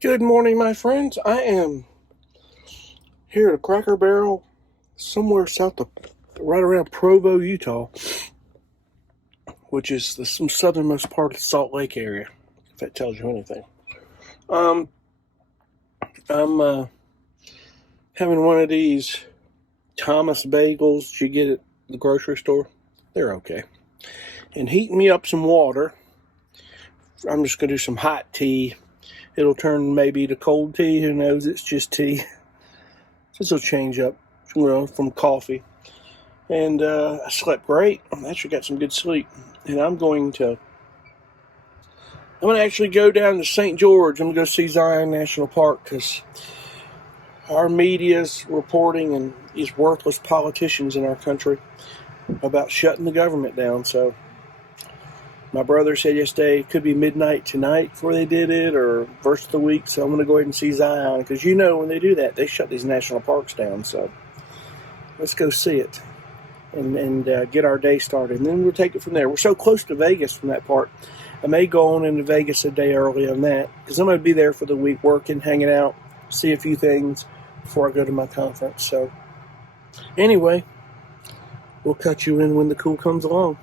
Good morning, my friends. I am here at a Cracker Barrel somewhere south of, right around Provo, Utah, which is the southernmost part of the Salt Lake area, if that tells you anything. I'm having one of these Thomas bagels you get at the grocery store. They're okay. And heating me up some water. I'm just going to do some hot tea. It'll turn maybe to cold tea. Who knows? It's just tea. This will change up, from coffee. And I slept great. I actually got some good sleep. And I'm going to actually go down to St. George. I'm going to go see Zion National Park because our media's reporting and these worthless politicians in our country about shutting the government down. So my brother said yesterday it could be midnight tonight before they did it or first of the week. So I'm going to go ahead and see Zion because when they do that, they shut these national parks down. So let's go see it and get our day started. And then we'll take it from there. We're so close to Vegas from that part. I may go on into Vegas a day early on that because I'm going to be there for the week working, hanging out, see a few things before I go to my conference. So anyway, we'll cut you in when the cool comes along.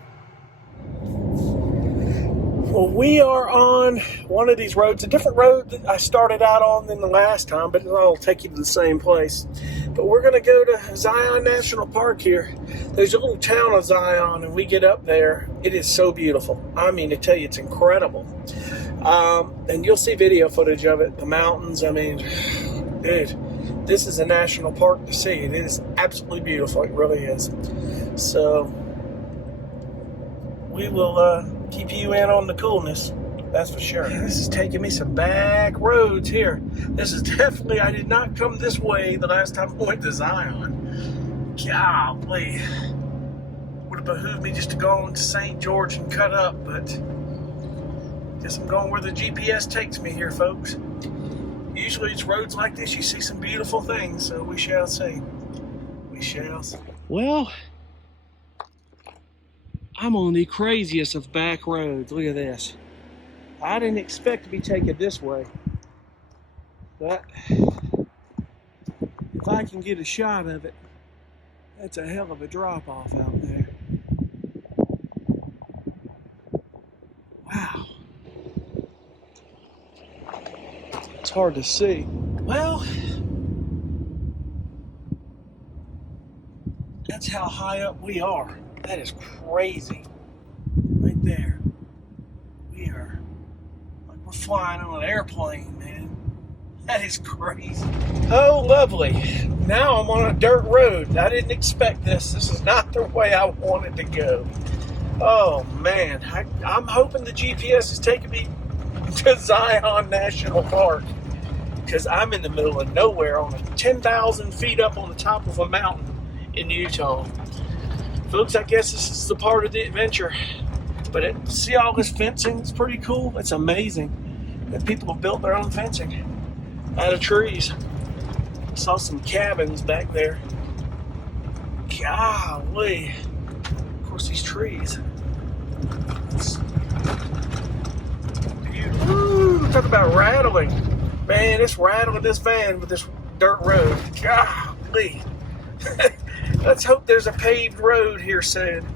Well, we are on one of these roads, a different road that I started out on than the last time, but it'll take you to the same place. But we're going to go to Zion National Park here. There's a little town of Zion, and we get up there. It is so beautiful. I mean, to tell you, it's incredible. And you'll see video footage of it, the mountains. I mean, dude, this is a national park to see. It is absolutely beautiful. It really is. So we will keep you in on the coolness, that's for sure. This is taking me some back roads here. This is definitely, I did not come this way the last time I went to Zion. Golly. Would have behooved me just to go on to St. George and cut up, but guess I'm going where the GPS takes me here, folks. Usually it's roads like this, you see some beautiful things, so we shall see. We shall see. Well, I'm on the craziest of back roads. Look at this. I didn't expect to be taken this way. But if I can get a shot of it, that's a hell of a drop off out there. Wow. It's hard to see. Well, that's how high up we are. That is crazy. Right there. We are like we're flying on an airplane, man. That is crazy. Oh, lovely. Now I'm on a dirt road. I didn't expect this. This is not the way I wanted to go. Oh, man. I'm hoping the GPS is taking me to Zion National Park because I'm in the middle of nowhere on 10,000 feet up on the top of a mountain in Utah. Folks, I guess this is the part of the adventure. But see all this fencing? It's pretty cool. It's amazing that people have built their own fencing out of trees. I saw some cabins back there. Golly. Of course, these trees. It's beautiful. Ooh, talk about rattling. Man, it's rattling this van with this dirt road. Golly. Let's hope there's a paved road here soon.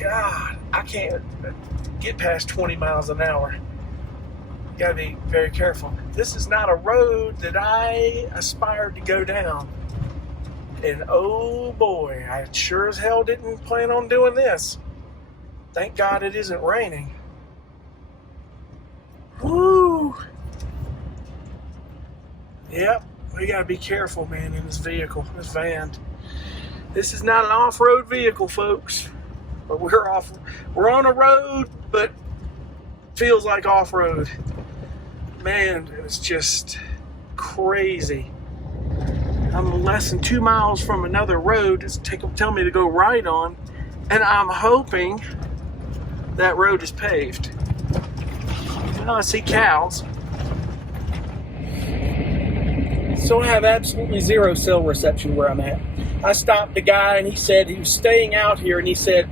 God, I can't get past 20 miles an hour. You gotta be very careful. This is not a road that I aspired to go down. And oh boy, I sure as hell didn't plan on doing this. Thank God it isn't raining. Woo! Yep, we gotta be careful, man, in this vehicle, this van. This is not an off-road vehicle, folks. But we're on a road, but feels like off-road. Man, it's just crazy. I'm less than 2 miles from another road. Tell me to go right on, and I'm hoping that road is paved. Well, I see cows. So I have absolutely zero cell reception where I'm at. I stopped the guy, and he said he was staying out here, and he said,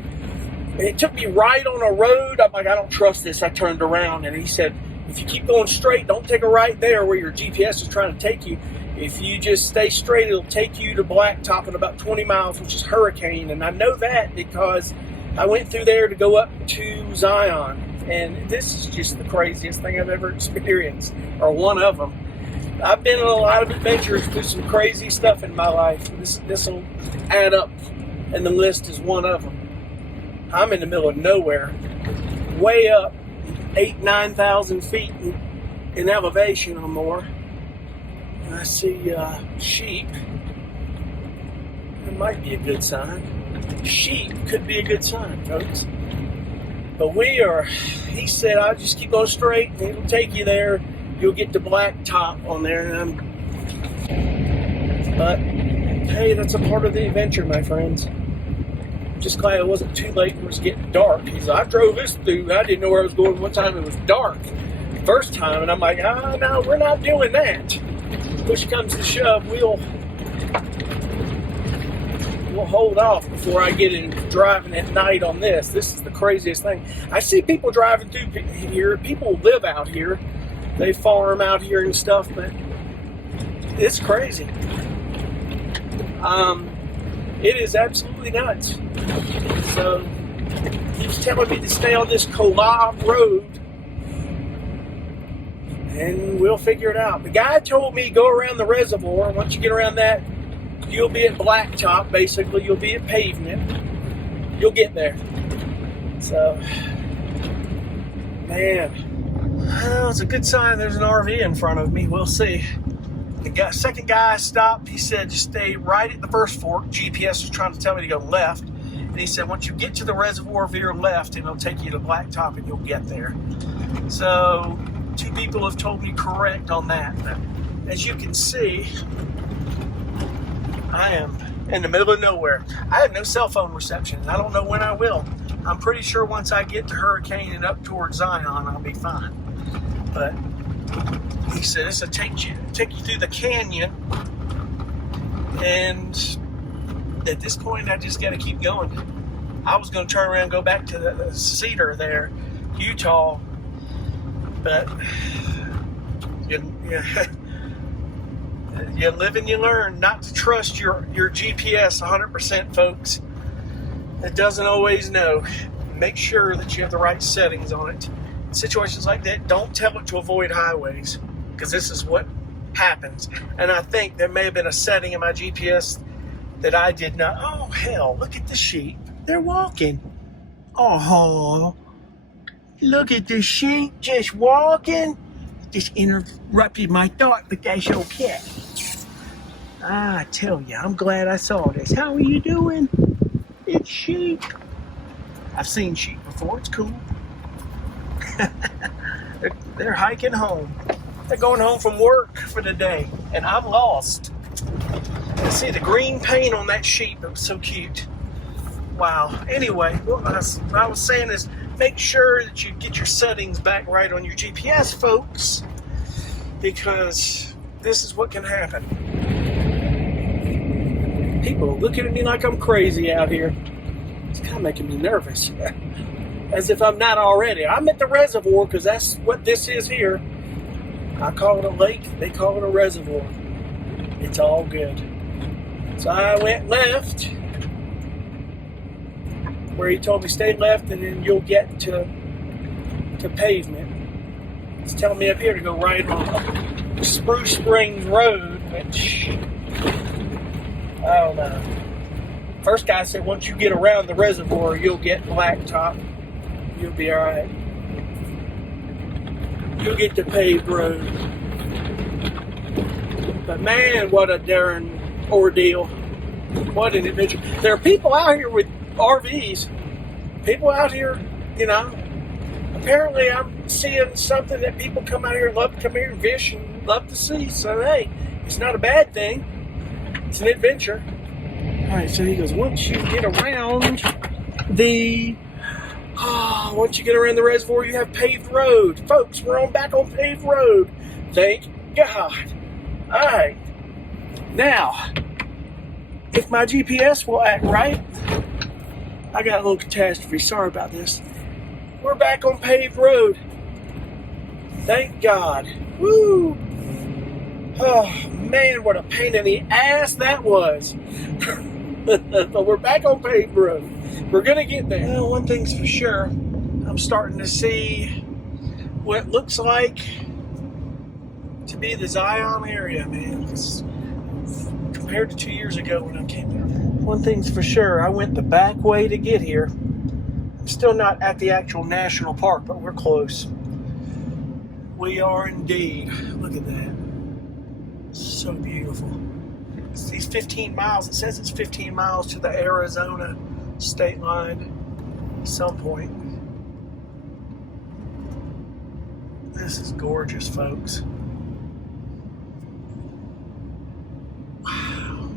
it took me right on a road. I'm like, I don't trust this. I turned around, and he said, If you keep going straight, don't take a right there where your GPS is trying to take you. If you just stay straight, it'll take you to Blacktop in about 20 miles, which is Hurricane. And I know that because I went through there to go up to Zion. And this is just the craziest thing I've ever experienced, or one of them. I've been on a lot of adventures, do some crazy stuff in my life. This will add up, and the list is one of them. I'm in the middle of nowhere, way up, 9,000 feet in elevation or more. And I see sheep. It might be a good sign. Sheep could be a good sign, folks. But he said, I'll just keep going straight, and it'll take you there. You'll get to Blacktop on there. But, hey, that's a part of the adventure, my friends. I'm just glad it wasn't too late when it was getting dark. I drove this through. I didn't know where I was going one time it was dark. The first time, and I'm like, no, we're not doing that. Push comes to shove, we'll hold off before I get in driving at night on this. This is the craziest thing. I see people driving through here. People live out here. They farm out here and stuff, but it's crazy. It is absolutely nuts. So, he's telling me to stay on this Collab Road, and we'll figure it out. The guy told me go around the reservoir. Once you get around that, you'll be at Blacktop, basically. You'll be at pavement. You'll get there. So, man, well, it's a good sign there's an RV in front of me. We'll see. The second guy stopped. He said, just stay right at the first fork. GPS was trying to tell me to go left. And he said, once you get to the reservoir, veer left, and it'll take you to Blacktop, and you'll get there. So, 2 people have told me correct on that. But as you can see, I am in the middle of nowhere. I have no cell phone reception. I don't know when I will. I'm pretty sure once I get to Hurricane and up towards Zion, I'll be fine. But he said this will take you through the canyon, and at this point, I just got to keep going. I was going to turn around and go back to the Cedar there, Utah, but you live and you learn not to trust your GPS 100%, folks. It doesn't always know. Make sure that you have the right settings on it. In situations like that, don't tell it to avoid highways, because this is what happens. And I think there may have been a setting in my GPS that I did not. Oh, hell, look at the sheep. They're walking. Oh, look at the sheep just walking. Just interrupted my thought, but that's okay. I tell you, I'm glad I saw this. How are you doing? It's sheep. I've seen sheep before. It's cool. They're hiking home. They're going home from work for the day, and I'm lost. You see the green paint on that sheep. It was so cute. Wow. Anyway, what I was saying is make sure that you get your settings back right on your GPS, folks, because this is what can happen. People are looking at me like I'm crazy out here. It's kind of making me nervous. As if I'm not already. I'm at the reservoir because that's what this is here. I call it a lake. They call it a reservoir. It's all good. So I went left where he told me stay left, and then you'll get to pavement. It's telling me up here to go right on Spruce Springs Road, which I don't know. First guy said once you get around the reservoir, you'll get Blacktop. You'll be all right. You'll get to paved road. But man, what a darn ordeal. What an adventure. There are people out here with RVs. People out here, apparently I'm seeing something that people come out here and love to come here and fish and love to see. So, hey, it's not a bad thing. It's an adventure. All right, so he goes, once you get around the reservoir, you have paved road. Folks, we're back on paved road. Thank God. All right. Now, if my GPS will act right, I got a little catastrophe. Sorry about this. We're back on paved road. Thank God. Woo! Oh, man, what a pain in the ass that was. But we're back on paved road. We're going to get there. Well, one thing's for sure. I'm starting to see what looks like to be the Zion area, man. Compared to 2 years ago when I came here. One thing's for sure. I went the back way to get here. I'm still not at the actual national park, but we're close. We are indeed. Look at that. So beautiful. It's these 15 miles. It says it's 15 miles to the Arizona state line at some point. This is gorgeous, folks. Wow.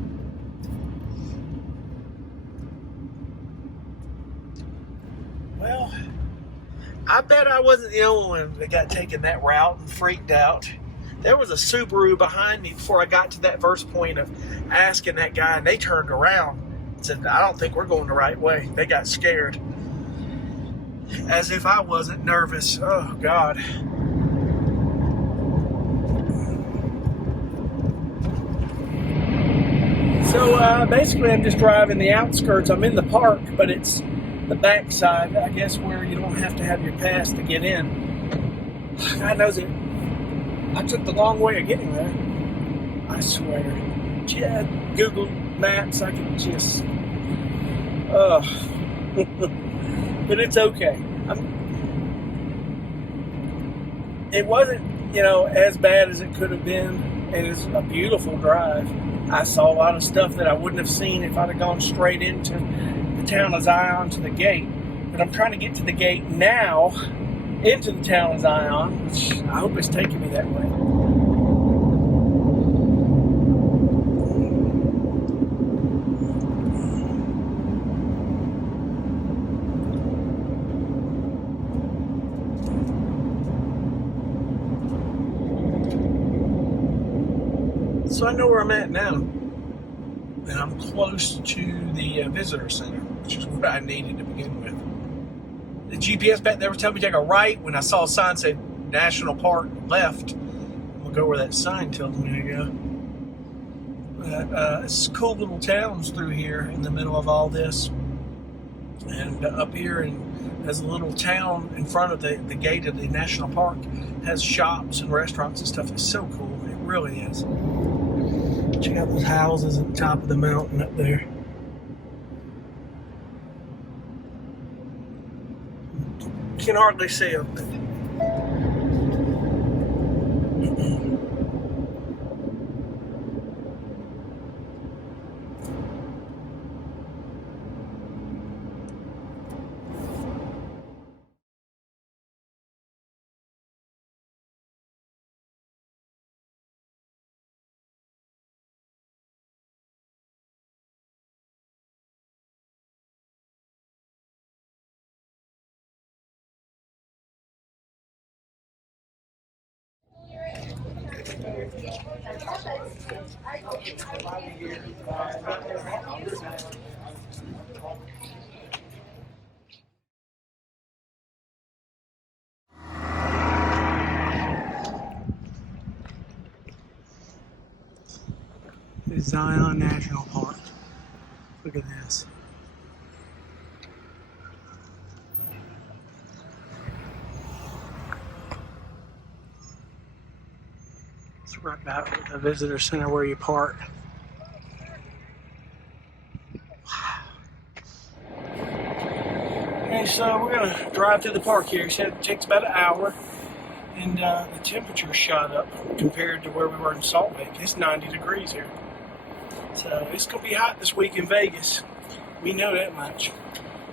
Well, I bet I wasn't the only one that got taken that route and freaked out. There was a Subaru behind me before I got to that first point of asking that guy, and they turned around and said, I don't think we're going the right way. They got scared. As if I wasn't nervous. Oh, God. So, basically, I'm just driving the outskirts. I'm in the park, but it's the backside, I guess, where you don't have to have your pass to get in. God knows it. I took the long way of getting there. I swear. Yeah, Google Maps, I can just... but it's okay. It wasn't, as bad as it could have been. It is a beautiful drive. I saw a lot of stuff that I wouldn't have seen if I'd have gone straight into the town of Zion to the gate. But I'm trying to get to the gate now, into the town of Zion, which I hope it's taking me that way. So I know where I'm at now. And I'm close to the visitor center, which is what I needed to begin with. The GPS back there was telling me to take a right. When I saw a sign say National Park left, I'm gonna go where that sign tells me to go. But it's cool little towns through here in the middle of all this. And up here there's a little town in front of the gate of the national park, has shops and restaurants and stuff. It's so cool. It really is. Check out those houses at the top of the mountain up there. Can hardly see them. Zion National Park. Look at this. It's right back at the visitor center where you park. Wow. Okay, so we're gonna drive to the park here. He said it takes about an hour, and the temperature shot up compared to where we were in Salt Lake. It's 90 degrees here. So it's going to be hot this week in Vegas. We know that much.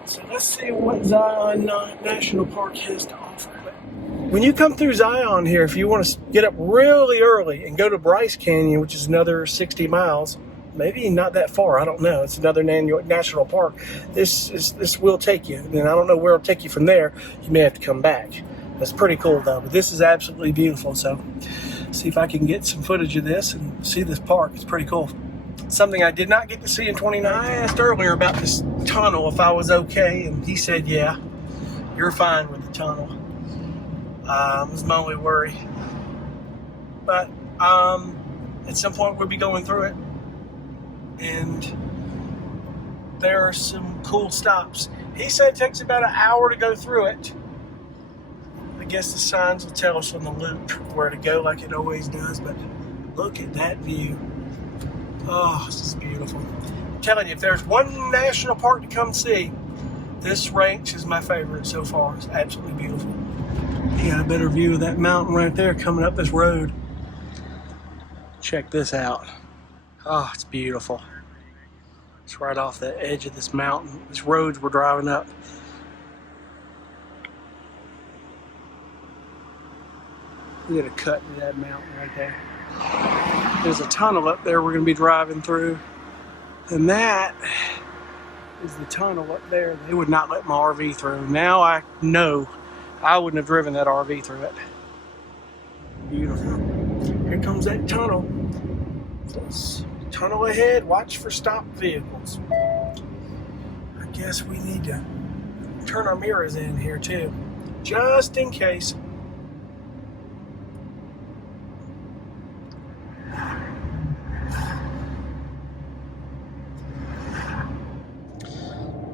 So let's see what Zion National Park has to offer. When you come through Zion here, if you want to get up really early and go to Bryce Canyon, which is another 60 miles, maybe not that far, I don't know. It's another national park. This will take you. And I don't know where it'll take you from there. You may have to come back. That's pretty cool though. But this is absolutely beautiful. So see if I can get some footage of this and see this park. It's pretty cool. Something I did not get to see in 2019. I asked earlier about this tunnel if I was okay, and he said, yeah, you're fine with the tunnel. Is my only worry. But at some point we'll be going through it, and there are some cool stops. He said it takes about an hour to go through it. I guess the signs will tell us on the loop where to go like it always does, but look at that view. Oh, this is beautiful. I'm telling you, if there's one national park to come see, this ranks as my favorite so far. It's absolutely beautiful. You got a better view of that mountain right there coming up this road. Check this out. Oh, it's beautiful. It's right off the edge of this mountain. This road we're driving up. We got a cut to that mountain right there. There's a tunnel up there we're going to be driving through. And that is the tunnel up there. They would not let my RV through. Now I know I wouldn't have driven that RV through it. Beautiful. Here comes that tunnel. This tunnel ahead. Watch for stopped vehicles. I guess we need to turn our mirrors in here too, just in case.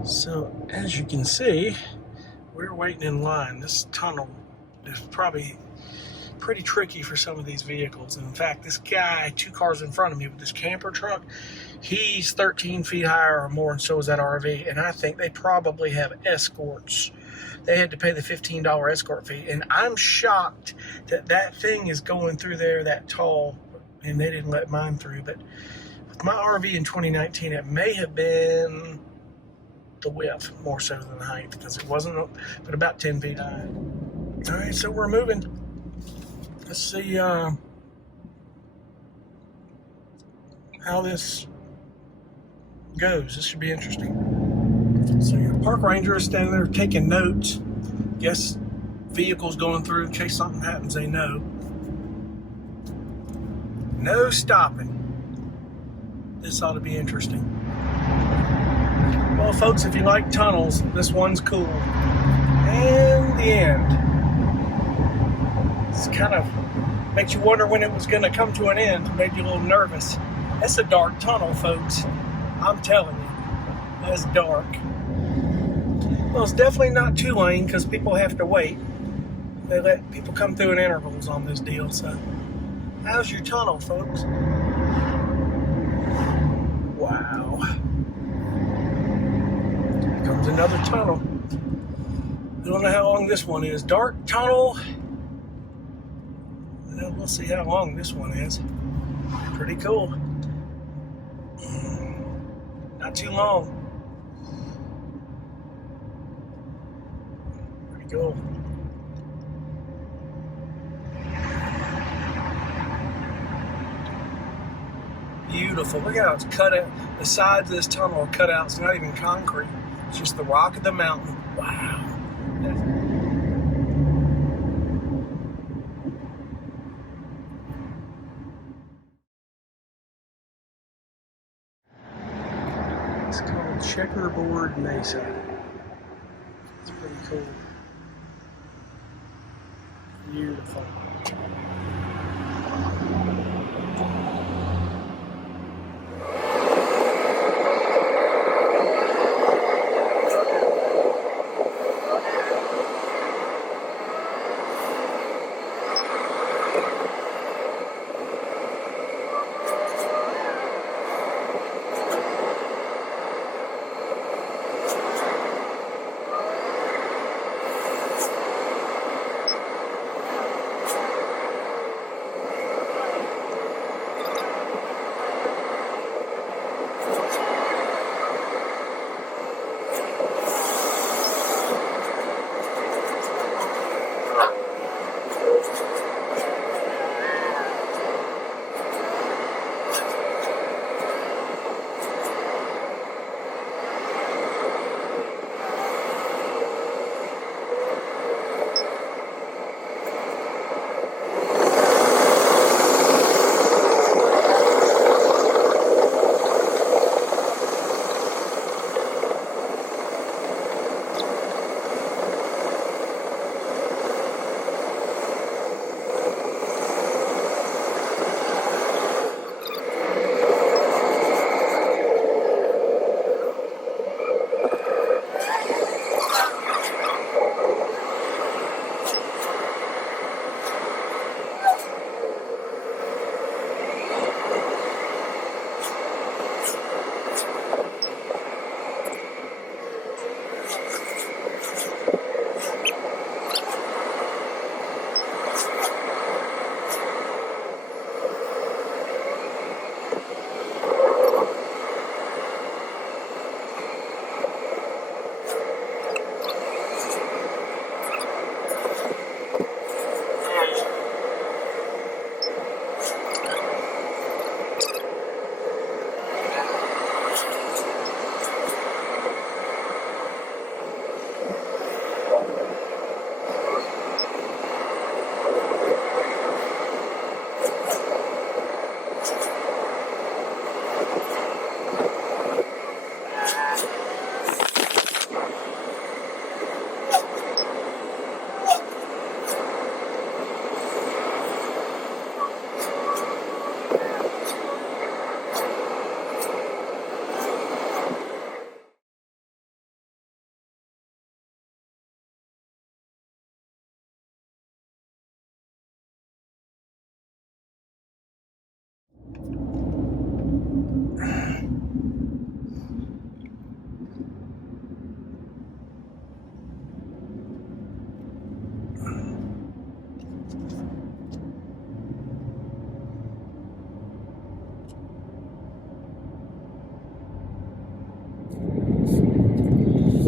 So, as you can see, we're waiting in line. This tunnel is probably pretty tricky for some of these vehicles. And in fact, this guy, 2 cars in front of me with this camper truck, he's 13 feet higher or more, and so is that RV. And I think they probably have escorts. They had to pay the $15 escort fee. And I'm shocked that that thing is going through there that tall, and they didn't let mine through. But with my RV in 2019, it may have been the width more so than the height, because it wasn't but about 10 feet high. All right, so we're moving. Let's see how this goes. This should be interesting. So your park ranger is standing there taking notes. Guess vehicles going through in case something happens, they know. No stopping. This ought to be interesting. Well, folks, if you like tunnels, this one's cool. And the end. It's kind of makes you wonder when it was going to come to an end. Made you a little nervous. That's a dark tunnel, folks. I'm telling you, that's dark. Well, it's definitely not 2-lane because people have to wait. They let people come through in intervals on this deal. So, how's your tunnel, folks? Wow. Here comes another tunnel. Don't know how long this one is. Dark tunnel. Well, we'll see how long this one is. Pretty cool. Not too long. Pretty cool. Beautiful. Look how it's cut out. The sides of this tunnel are cut out. It's not even concrete. It's just the rock of the mountain. Wow. It's called Checkerboard Mesa. It's pretty cool. Beautiful.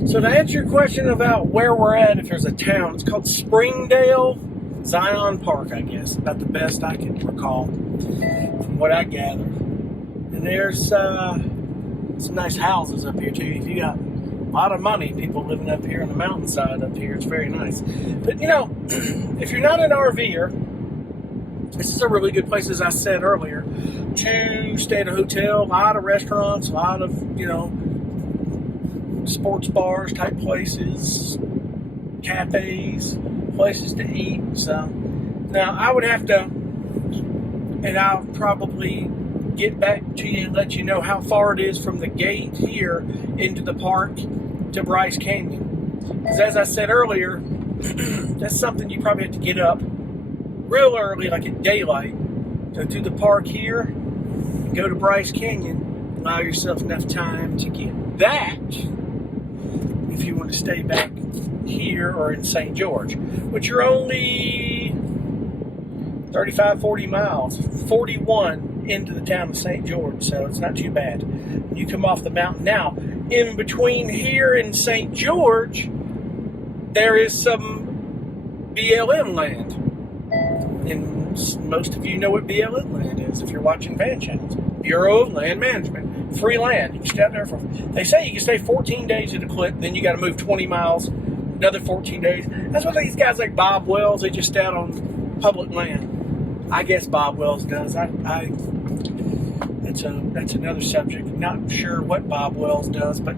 So to answer your question about where we're at, if there's a town, it's called Springdale Zion Park, I guess. About the best I can recall from what I gathered. And there's some nice houses up here too. If you got a lot of money, people living up here on the mountainside up here, it's very nice. But you know, if you're not an RVer, this is a really good place, as I said earlier, to stay at a hotel. A lot of restaurants, a lot of, you know, sports bars type places, cafes, places to eat. So now I would have to, and I'll probably get back to you and let you know how far it is from the gate here into the park to Bryce Canyon. Because as I said earlier, that's something you probably have to get up real early, like at daylight, go through the park here and go to Bryce Canyon. Allow yourself enough time to get that if you want to stay back here or in St. George, which are only 35, 40 miles, 41 into the town of St. George, so it's not too bad. You come off the mountain. Now, in between here and St. George, there is some BLM land. And most of you know what BLM land is if you're watching van channels. Bureau of Land Management. Free land. You can stay out there for, they say you can stay 14 days at a clip, then you got to move 20 miles, another 14 days. That's what these guys like Bob Wells, they just stay out on public land. I guess Bob Wells does. That's another subject. I'm not sure what Bob Wells does, but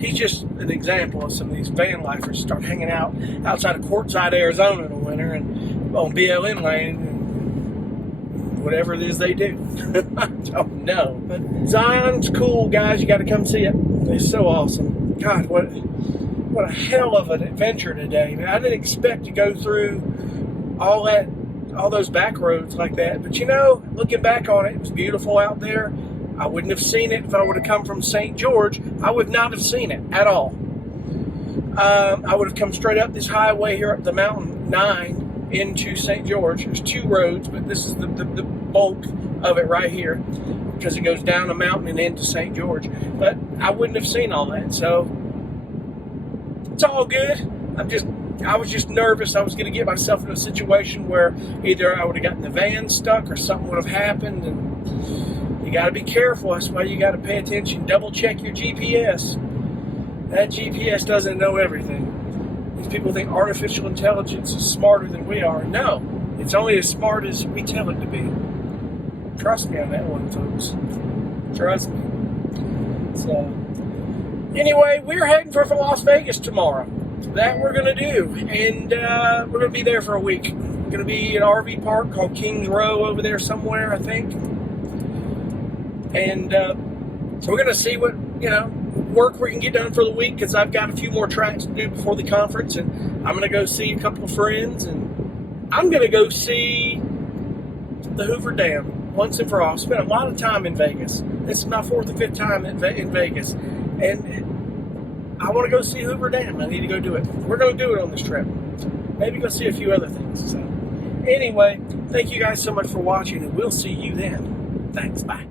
he's just an example of some of these van lifers start hanging out outside of Quartzsite, Arizona in the winter and on BLM land and whatever it is they do. I don't know. But Zion's cool, guys. You got to come see it. It's so awesome. God, what a hell of an adventure today. Man, I didn't expect to go through all those back roads like that. But you know, looking back on it, it was beautiful out there. I wouldn't have seen it if I would have come from St. George. I would not have seen it at all. I would have come straight up this highway here up the mountain 9 into St. George. There's 2 roads, but this is the bulk of it right here because it goes down a mountain and into St. George. But I wouldn't have seen all that, so it's all good. I was just nervous. I was going to get myself in a situation where either I would have gotten the van stuck or something would have happened. And you got to be careful. That's why you got to pay attention. Double check your GPS. That GPS doesn't know everything. These people think artificial intelligence is smarter than we are. No, it's only as smart as we tell it to be. Trust me on that one, folks. Trust me. So, anyway, we're heading for Las Vegas tomorrow. That we're going to do. And we're going to be there for a week. We're going to be at an RV park called Kings Row over there somewhere, I think. And so we're going to see what, work we can get done for the week, because I've got a few more tracks to do before the conference, and I'm going to go see a couple of friends, and I'm going to go see the Hoover Dam once and for all. I've spent a lot of time in Vegas. This is my 4th or 5th time in Vegas, and I want to go see Hoover Dam. I need to go do it. We're going to do it on this trip. Maybe go see a few other things. So, anyway, thank you guys so much for watching, and we'll see you then. Thanks. Bye.